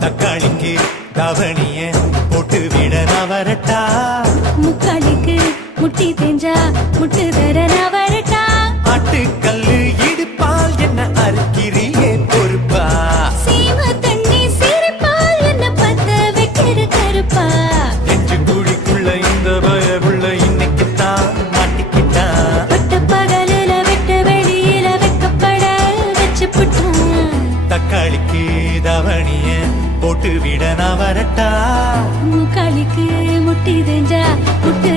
தக்காளிக்கு தவணிய போட்டு விட நவரட்டா முக்காளிக்கு முட்டி தேஞ்சா முட்டு தர நவர தக்காளிக்கு தவணிய போட்டு விட நான் வரட்டா முக்காலுக்கு முட்டி தேஞ்சா முட்டு